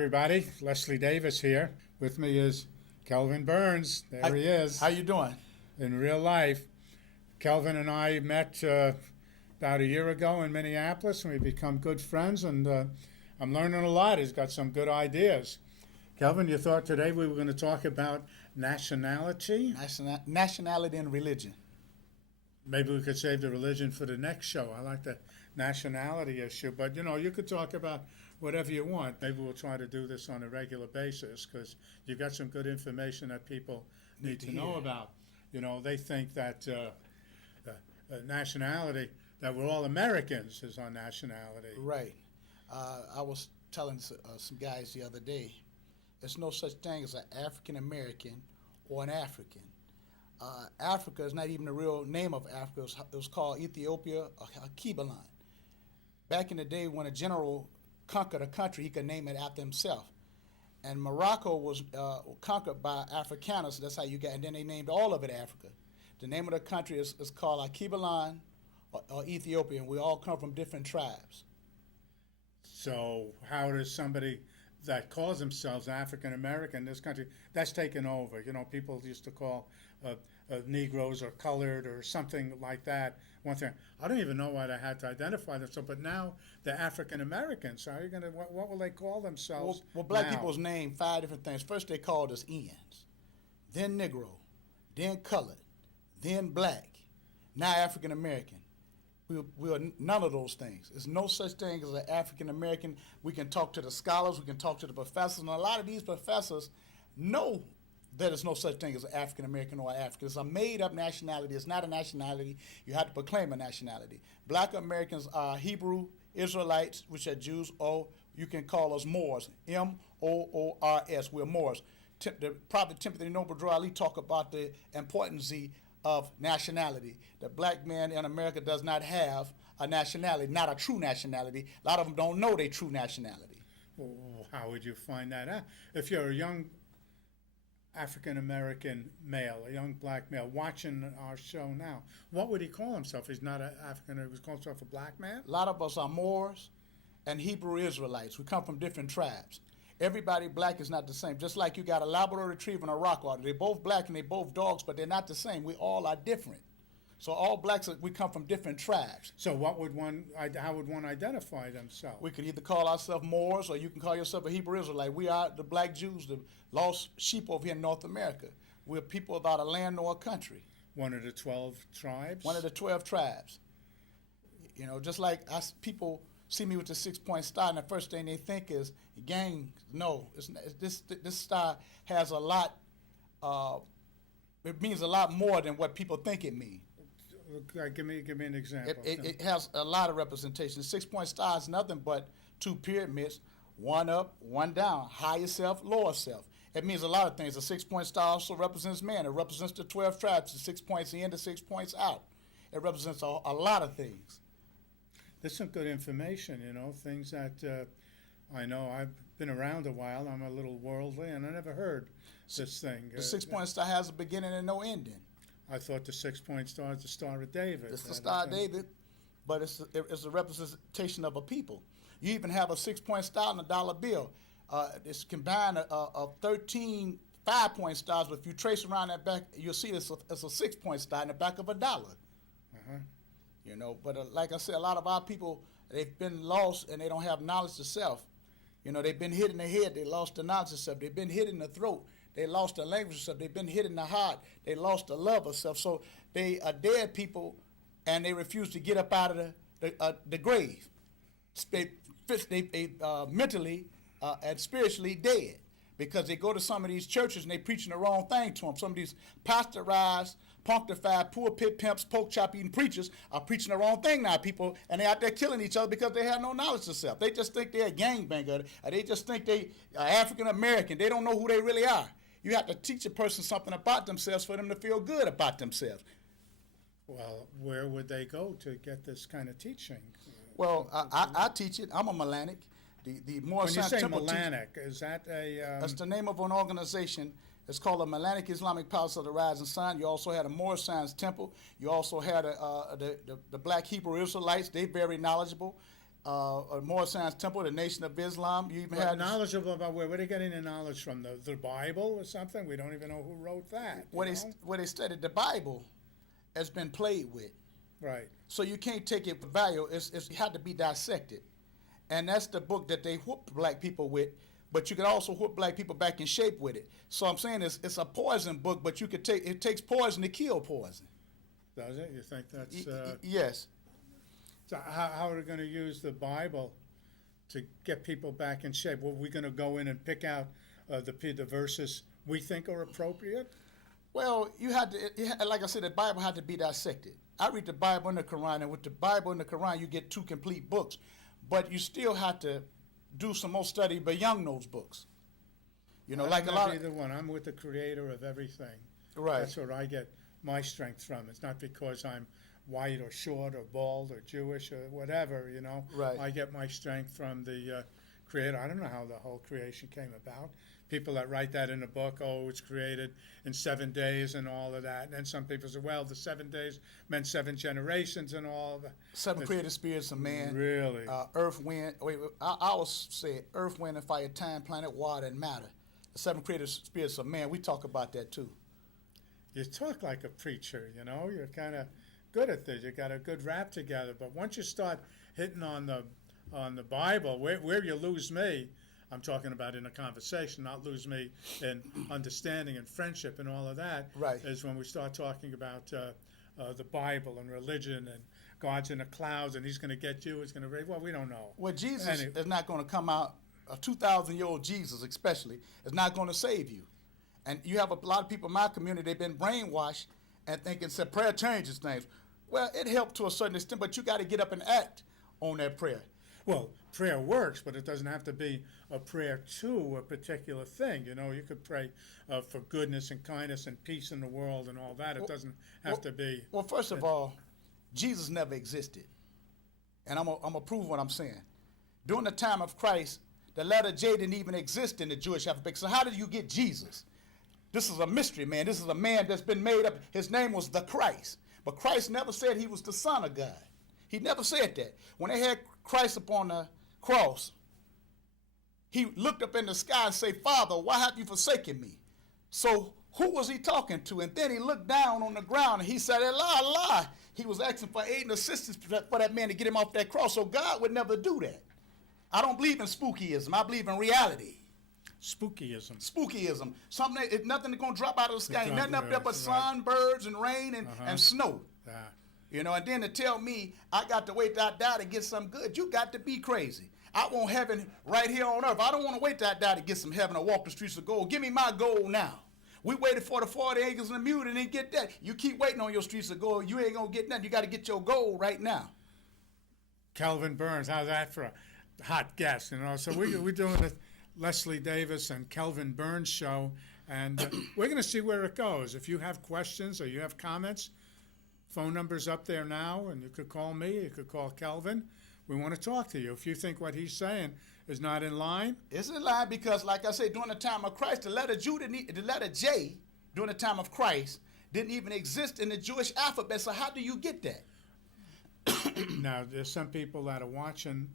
everybody. Leslie Davis here. With me is Kelvin Burns. There he is. How you doing? In real life. Kelvin and I met about a year ago in Minneapolis, and we've become good friends, and I'm learning a lot. He's got some good ideas. Kelvin, you thought today we were going to talk about nationality? Nationality and religion. Maybe we could save the religion for the next show. I like the nationality issue, but you could talk about whatever you want. Maybe we'll try to do this on a regular basis because you got some good information that people need to know about. They think that nationality, that we're all Americans, is our nationality. Right. I was telling some guys the other day, there's no such thing as an African American or an African. Africa is not even the real name of Africa. It was called Ethiopia or Kebalan. Back in the day when a general conquered a country, he could name it after himself. And Morocco was conquered by Afrikaners, that's how you got, and then they named all of it Africa. The name of the country is called Kebalan or Ethiopia, and we all come from different tribes. So how does somebody that calls themselves African American, this country, that's taken over? People used to call Negroes or colored or something like that. One thing, I don't even know why they had to identify themselves, but now they're African Americans. So how are you going to? What will they call themselves? Well, black now? people's name 5 different things. First, they called us Indians, then Negro, then colored, then black, now African American. We are none of those things. There's no such thing as an African American. We can talk to the scholars, we can talk to the professors, and a lot of these professors know that there's no such thing as an African American or African. It's a made-up nationality. It's not a nationality. You have to proclaim a nationality. Black Americans are Hebrew Israelites, which are Jews, or you can call us Moors, M-O-O-R-S. We're Moors. Prophet Timothy Noble Drew Ali talk about the importance of nationality. The black man in America does not have a nationality, not a true nationality. A lot of them don't know their true nationality. Well, how would you find that out? If you're a young African American male, a young black male watching our show now, what would he call himself? He's not an African, he would call himself a black man? A lot of us are Moors and Hebrew Israelites. We come from different tribes. Everybody black is not the same. Just like you got a Labrador Retriever and a Rottweiler. They're both black and they're both dogs, but they're not the same. We all are different. So all blacks, we come from different tribes. So how would one identify themselves? We could either call ourselves Moors or you can call yourself a Hebrew Israelite. We are the black Jews, the lost sheep over here in North America. We're people without a land nor a country. One of the 12 tribes? One of the 12 tribes. Just like us people see me with the 6-point star, and the first thing they think is gang. No, this star has a lot. It means a lot more than what people think it means. Give me an example. It has a lot of representation. 6-point star is nothing but 2 pyramids, one up, one down, higher self, lower self. It means a lot of things. The 6-point star also represents man. It represents the 12 tribes, the 6 points in, the 6 points out. It represents a lot of things. There's some good information, things that I know. I've been around a while. I'm a little worldly, and I never heard this thing. The 6-point star has a beginning and no ending. I thought the 6-point star is the Star of David. It's the Star of David, but it's a representation of a people. You even have a 6-point star on a dollar bill. It's combined of 13 5-point stars, but if you trace around that back, you'll see it's a 6-point star in the back of a dollar. But like I said, a lot of our people, they've been lost and they don't have knowledge of self. They've been hit in the head, they lost the knowledge of self. They've been hit in the throat, they lost the language of self. They've been hit in the heart, they lost the love of self. So they are dead people, and they refuse to get up out of the grave. They mentally and spiritually dead because they go to some of these churches and they preaching the wrong thing to them. Some of these pasteurized, punctified, pulpit pimps, pork chop eating preachers are preaching the wrong thing now, people, and they're out there killing each other because they have no knowledge of self. They just think they're a gangbanger, or they just think they are African American. They don't know who they really are. You have to teach a person something about themselves for them to feel good about themselves. Well, where would they go to get this kind of teaching? Well, I teach it. I'm a Melanic. The Moorish When you say Temple Melanic, is that a... That's the name of an organization. It's called the Melanic Islamic Palace of the Rising Sun. You also had a Moorish Science Temple. You also had the Black Hebrew Israelites. They're very knowledgeable. Moorish Science Temple, the Nation of Islam. You even But had knowledgeable about where are they getting the knowledge from? The Bible or something? We don't even know who wrote that. where they studied the Bible has been played with. Right. So you can't take it for value. It had to be dissected. And that's the book that they whoop black people with, but you can also whoop black people back in shape with it. So I'm saying it's a poison book, but it takes poison to kill poison. Does it? You think that's Yes. so how are we going to use the Bible to get people back in shape? Well, we're going to go in and pick out the verses we think are appropriate. Well, like I said, the Bible had to be dissected. I read the Bible and the Quran, and with the Bible and the Quran, you get two complete books. But you still have to do some more study beyond those books. You know, like a lot of either one. I'm with the Creator of everything. Right. That's where I get my strength from. It's not because I'm white or short or bald or Jewish or whatever. You know. Right. I get my strength from the Creator. I don't know how the whole creation came about. People that write that in a book, oh, it's created in 7 days and all of that. And then some people say, well, the 7 days meant 7 generations and all of that. seven created spirits of man. Really? Earth, wind. I always say earth, wind, and fire, time, planet, water, and matter. The 7 created spirits of man. We talk about that too. You talk like a preacher, you know. You're kind of good at this. You got a good rap together. But once you start hitting on the Bible, where you lose me, I'm talking about in a conversation, not lose me in understanding and friendship and all of that. Right. Is when we start talking about the Bible and religion and God's in the clouds and He's going to get you. He's going to raise. Well, we don't know. Well, Jesus is not going to come out. A 2,000-year-old Jesus, especially, is not going to save you. And you have a lot of people in my community. They've been brainwashed and thinking that prayer changes things. Well, it helped to a certain extent, but you got to get up and act on that prayer. Well, prayer works, but it doesn't have to be a prayer to a particular thing. You know, you could pray for goodness and kindness and peace in the world and all that. It doesn't have to be. Well, first of all, Jesus never existed. And I'm going to prove what I'm saying. During the time of Christ, the letter J didn't even exist in the Jewish alphabet. So how did you get Jesus? This is a mystery, man. This is a man that's been made up. His name was the Christ. But Christ never said he was the Son of God. He never said that. When they had Christ upon the cross, he looked up in the sky and said, Father, why have you forsaken me? So who was he talking to? And then he looked down on the ground and he said, Allah, Allah. He was asking for aid and assistance for that man to get him off that cross. So God would never do that. I don't believe in spookyism. I believe in reality. Spookyism. Spookyism. Something that, nothing going to drop out of the sky. Ain't nothing up there but sun, birds, and rain and snow. You know, and then to tell me I got to wait till I die to get something good, you got to be crazy. I want heaven right here on earth. I don't want to wait till I die to get some heaven or walk the streets of gold. Give me my gold now. We waited for the 40 acres and a mule and didn't get that. You keep waiting on your streets of gold, you ain't going to get nothing. You got to get your gold right now. Kelvin Burns, how's that for a hot guest? You know, so we're doing the Leslie Davis and Kelvin Burns show, and we're going to see where it goes. If you have questions or you have comments, phone number's up there now, and you could call me, you could call Kelvin. We want to talk to you. If you think what he's saying is not in line. It's in line because, like I said, during the time of Christ, the letter J, during the time of Christ, didn't even exist in the Jewish alphabet. So how do you get that? Now, there's some people that are watching,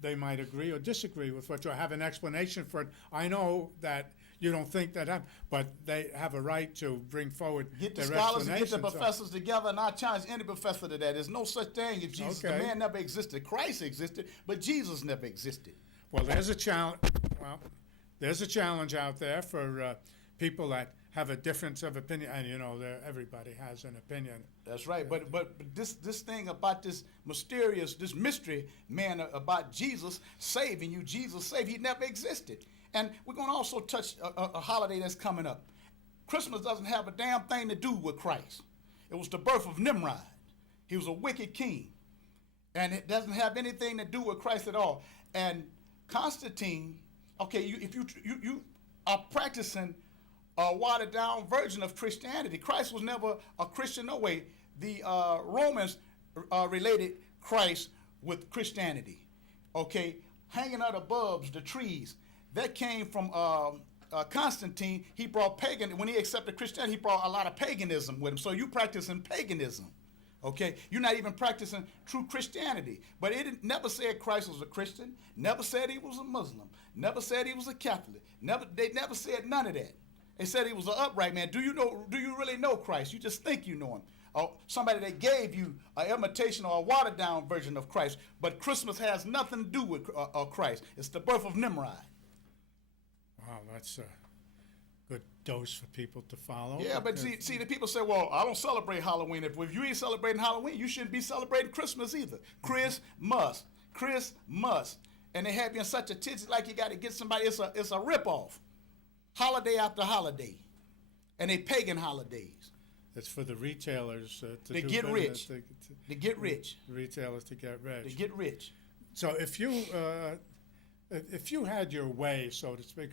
they might agree or disagree with what you have an explanation for it. I know that you don't think that, but they have a right to bring forward get the their scholars and get the explanations. professors together, and I challenge any professor to that. There's no such thing as Jesus. Okay. The man never existed. Christ existed, but Jesus never existed. Well, there's a challenge. Well, there's a challenge out there for people that have a difference of opinion, and you know, everybody has an opinion. That's right. But this thing about this mysterious, this mystery, man, about Jesus saving you, Jesus saved, he never existed. And we're going to also touch a holiday that's coming up. Christmas doesn't have a damn thing to do with Christ. It was the birth of Nimrod. He was a wicked king. And it doesn't have anything to do with Christ at all. And Constantine, okay, if you are practicing a watered-down version of Christianity. Christ was never a Christian, no way. The Romans related Christ with Christianity. Okay, hanging out the bulbs, the trees, that came from Constantine. He brought when he accepted Christianity, he brought a lot of paganism with him. So you practicing paganism Okay, you're not even practicing true Christianity. But never said Christ was a Christian. Never said he was a Muslim. Never said he was a Catholic. They never said none of that. They said he was an upright man. Do you really know Christ? You just think you know him. Or somebody that gave you an imitation or a watered down version of Christ. But Christmas has nothing to do with Christ. It's the birth of Nimrod. Wow, that's a good dose for people to follow. Yeah, but see, the people say, well, I don't celebrate Halloween. If you ain't celebrating Halloween, you shouldn't be celebrating Christmas either. Christmas. And they have you in such a tizzy like you got to get somebody. It's a ripoff. Holiday after holiday. And they pagan holidays. It's for the retailers to get rich. To get rich. Retailers to get rich. To get rich. So if you had your way, so to speak,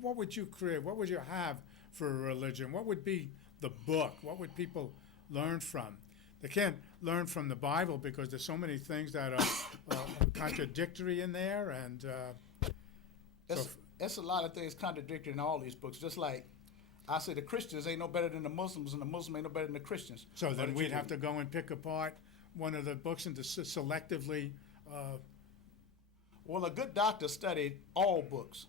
what would you create? What would you have for a religion? What would be the book? What would people learn from? They can't learn from the Bible because there's so many things that are contradictory in there, and that's a lot of things contradictory in all these books. Just like I say, the Christians ain't no better than the Muslims, and the Muslims ain't no better than the Christians. So then we'd have to go and pick apart one of the books and to selectively. Well, a good doctor studied all books,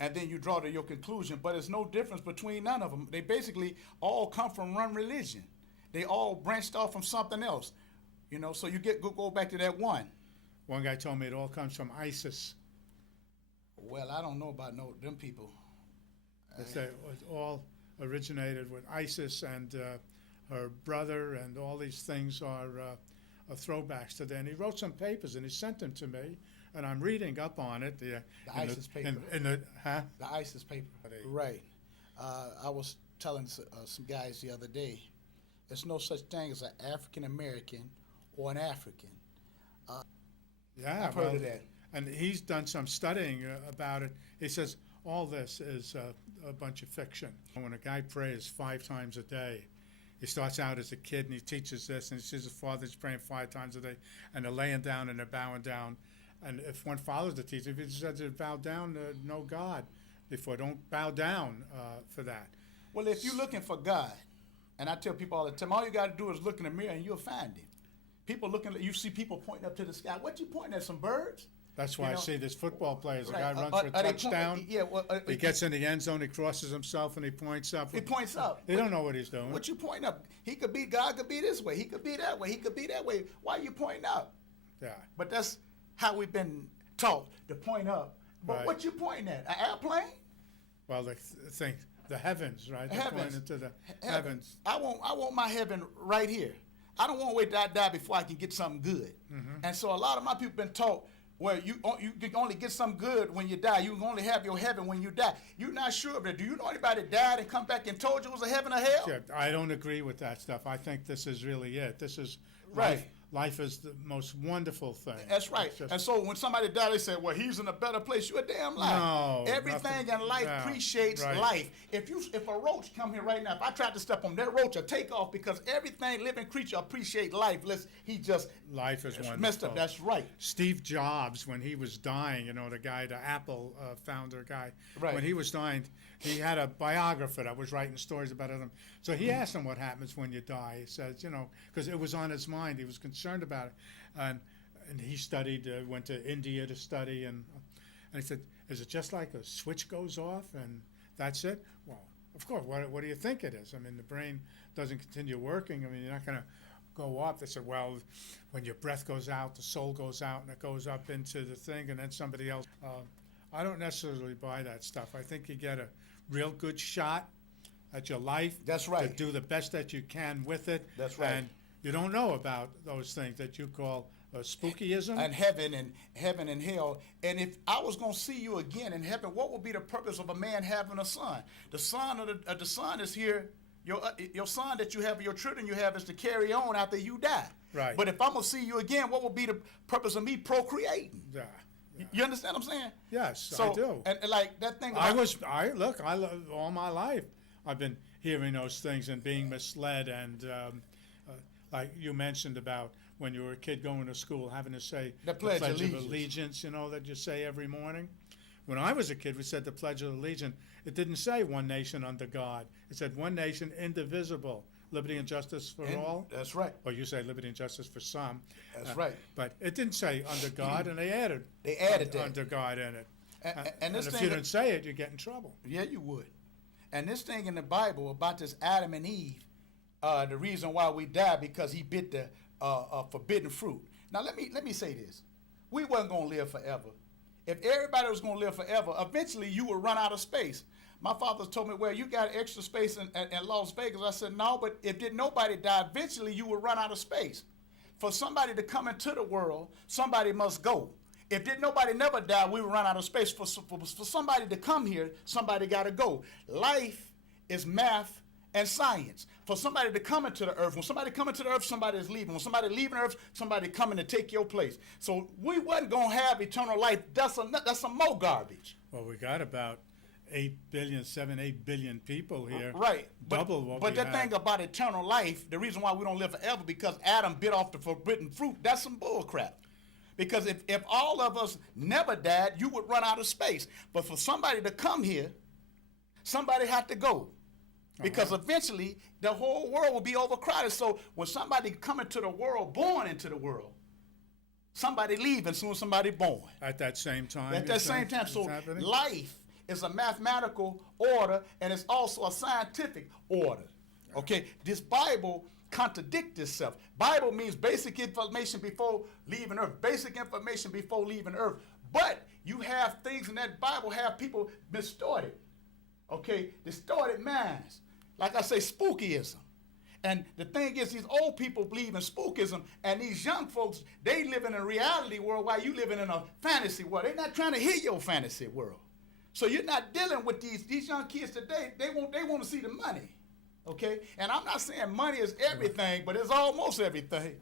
and then you draw to your conclusion. But there's no difference between none of them. They basically all come from one religion. They all branched off from something else, So you go back to that one. One guy told me it all comes from ISIS. Well, I don't know about them people. It all originated with ISIS and her brother, and all these things are throwbacks to that. And he wrote some papers and he sent them to me, and I'm reading up on it. The ISIS paper. The ISIS paper. Right. I was telling some guys the other day, there's no such thing as an African American or an African. I've heard of that. And he's done some studying about it. He says all this is a bunch of fiction. When a guy prays 5 times a day, he starts out as a kid and he teaches this, and he sees his father's praying 5 times a day, and they're laying down and they're bowing down. And if one follows the teaching, if he says to bow down, no God before, don't bow down for that. Well, if you're looking for God, and I tell people all the time, all you got to do is look in the mirror and you'll find him. You see people pointing up to the sky. What you pointing at, some birds? That's why I see this football players. Right. A guy runs for a touchdown. He He gets in the end zone, he crosses himself, and he points up. He points up. They don't know what he's doing. What you pointing up? God could be this way. He could be that way. He could be that way. Why are you pointing up? Yeah. But that's how we've been taught, to point up. But Right. what you pointing at? An airplane? Well, the heavens, right? They're Heavens. pointing to the heavens. I want my heaven right here. I don't want to wait till I die before I can get something good. Mm-hmm. And so a lot of my people been taught, well, you can only get something good when you die. You can only have your heaven when you die. You're not sure of that. Do you know anybody that died and come back and told you it was a heaven or hell? Yeah, I don't agree with that stuff. I think this is really it. This is Right. Life is the most wonderful thing. That's right. And so when somebody died, they say, well, he's in a better place. You're a damn lie. No, Everything nothing. in life Yeah, appreciates right. life. If a roach come here right now, if I tried to step on that roach, I'd take off, because everything living creature appreciate life. He just Life is wonderful. messed up. That's right. Steve Jobs, when he was dying, the Apple founder guy, Right. when he was dying, he had a biographer that was writing stories about him. So he asked him what happens when you die. He says, because it was on his mind. He was concerned about it. And he studied, went to India to study. And he said, is it just like a switch goes off and that's it? Well, of course. What do you think it is? I mean, the brain doesn't continue working. I mean, you're not going to go up. They said, well, when your breath goes out, the soul goes out and it goes up into the thing, and then somebody else. I don't necessarily buy that stuff. I think you get a real good shot at your life. That's right. To do the best that you can with it. That's right. And you don't know about those things that you call spookyism. And heaven and hell. And if I was going to see you again in heaven, what would be the purpose of a man having a son? The son of the son is here. Your son that you have, your children you have, is to carry on after you die. Right. But if I'm going to see you again, what would be the purpose of me procreating? Yeah. You understand what I'm saying? Yes, so, I do. And like that thing. I love all my life. I've been hearing those things and being misled, and like you mentioned about when you were a kid going to school, having to say the Pledge of Allegiance, that you say every morning. When I was a kid, we said the Pledge of Allegiance. It didn't say one nation under God. It said one nation indivisible, liberty and justice for And all. that's right. Or you say liberty and justice for some. That's right. But it didn't say under God, and they added that. under God in it. And this if thing you didn't say it, you get in trouble. Yeah, you would. And this thing in the Bible about this Adam and Eve, the reason why we died because he bit the forbidden fruit. Now let me say this: we wasn't gonna live forever. If everybody was gonna live forever, eventually you would run out of space. My father told me, "Well, you got extra space in Las Vegas." I said, "No, but if did nobody die, eventually you would run out of space. For somebody to come into the world, somebody must go. If did nobody never die, we would run out of space. For somebody to come here, somebody got to go. Life is math and science. For somebody to come into the earth, when somebody come into the earth, somebody is leaving. When somebody leaving the earth, somebody coming to take your place. So we wasn't gonna have eternal life. That's some more garbage. Well, we got about 8 billion people here. Right. Double what but we the had. thing about eternal life, the reason why we don't live forever, because Adam bit off the forbidden fruit. That's some bull crap. Because if all of us never died, you would run out of space. But for somebody to come here, somebody had to go. Because eventually the whole world will be overcrowded. So when somebody come into the world, born into the world, somebody leaving soon as somebody born. At that same time. At that same time. So life is a mathematical order, and it's also a scientific order. Okay? This Bible contradicts itself. Bible means basic information before leaving earth. Basic information before leaving earth. But you have things in that Bible have people distorted. Okay? Distorted minds. Like I say, spookyism. And the thing is, these old people believe in spookism, and these young folks, they live in a reality world while you living in a fantasy world. They're not trying to hear your fantasy world. So you're not dealing with these young kids today. They want to see the money. Okay? And I'm not saying money is everything, but it's almost everything.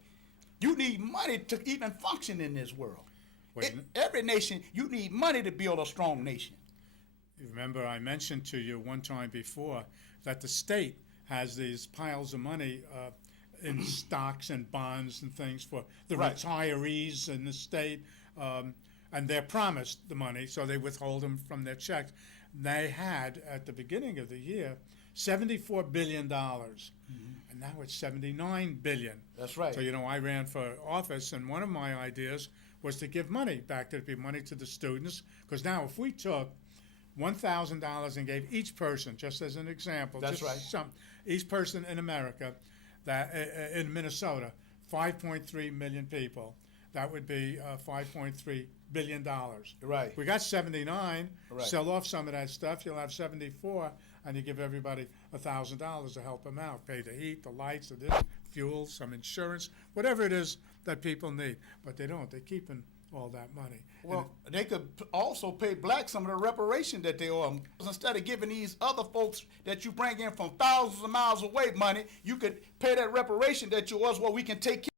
You need money to even function in this world. Every nation, you need money to build a strong nation. You remember I mentioned to you one time before that the state has these piles of money in stocks and bonds and things for the retirees in the state, and they're promised the money, so they withhold them from their checks. They had, at the beginning of the year, $74 billion, and now it's $79 billion. That's right. So, I ran for office, and one of my ideas was to give money back to the money to the students, because now if we took $1,000 and gave each person, just as an example, each person in America, that in Minnesota, 5.3 million people, that would be $5.3 billion. Right. We got 79. Right. Sell off some of that stuff, you'll have 74, and you give everybody $1,000 to help them out. Pay the heat, the lights, the fuel, some insurance, whatever it is that people need. But they don't. They're keeping all that money. Well, they could also pay blacks some of the reparation that they owe them. Instead of giving these other folks that you bring in from thousands of miles away money, you could pay that reparation that you owe us where we can take care